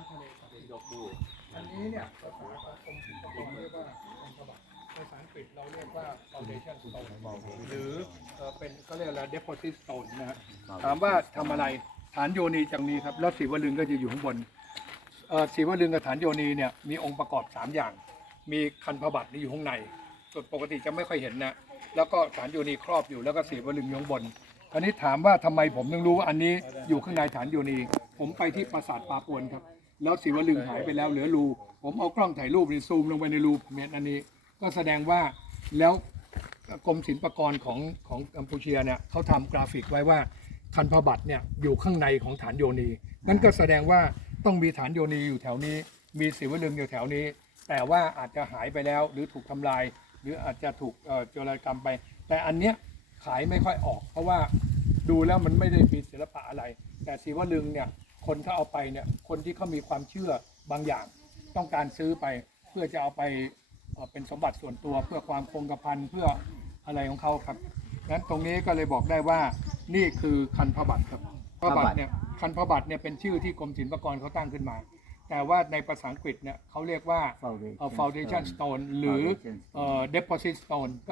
น้ำทะเลศักดิ์สิทธิ์อันนี้เนี่ยภาษาของกรมศิลปากรเรียกว่าองค์พระบภาษาอังกฤษเราเรียกว่า foundation stone หรือเป็นก็เรียกอะไร deposit stone นะฮะถามว่าทำอะไรฐานโยนีจากนี้ครับแล้วสีวลึงก็จะอยู่ข้างบนอ่อสีวลึงกับฐานโยนีเนี่ยมีองค์ประกอบ 3 อย่าง มีคันพบัตรนี่อยู่ข้างในส่วนปกติจะไม่ค่อยเห็นนะแล้วก็ฐานโยนีครอบอยู่แล้วก็สีวลึงอยู่ข้างบนคราวนี้ถามว่าทำไมผมถึงรู้ว่าอันนี้อยู่ข้างในฐานโยนี ผมไปที่ปราสาทปาปวนครับ แล้วสีวลึงหายไปแล้วเหลือรู ผมเอากล้องถ่ายรูปนี่ซูมลงไปในรูเม็ดอันนี้ ก็แสดงว่าแล้วกรมศิลปากรของของกัมพูเชียเนี่ยเขาทำกราฟิกไว้ว่าคันพบัตรเนี่ยอยู่ข้างในของฐานโยนีนั่นก็แสดงว่าต้องมีฐานโยนีอยู่แถวนี้ มีสีวลึงอยู่แถวนี้ แต่ว่าอาจจะหายไปแล้วหรือถูกทำลาย หรืออาจจะถูกเอ่อโจรกรรมไป แต่อันเนี้ยขายไม่ค่อยออก เพราะว่าดูแล้วมันไม่ได้มีศิลปะอะไร แต่สีวลึงเนี่ย คนเขาเอาไปเนี่ยคนที่เขามีความเชื่อบางอย่าง ต้องการซื้อไปเพื่อจะเอาไปเอ่อเป็นสมบัติส่วนตัวเพื่อความคงกระพันเพื่ออะไรของเขาครับงั้นตรงนี้ก็เลยบอกได้ว่านี่คือคันพระบัตรครับพระบัตรเนี่ยคันพระบัตรเนี่ยเป็นชื่อที่กรมศิลปากรเขาตั้งขึ้นมา แต่ว่าในภาษาอังกฤษเนี่ยเขาเรียกว่า Foundation เอ่อ foundation stone หรือ Foundation เอ่อ deposit stone ก็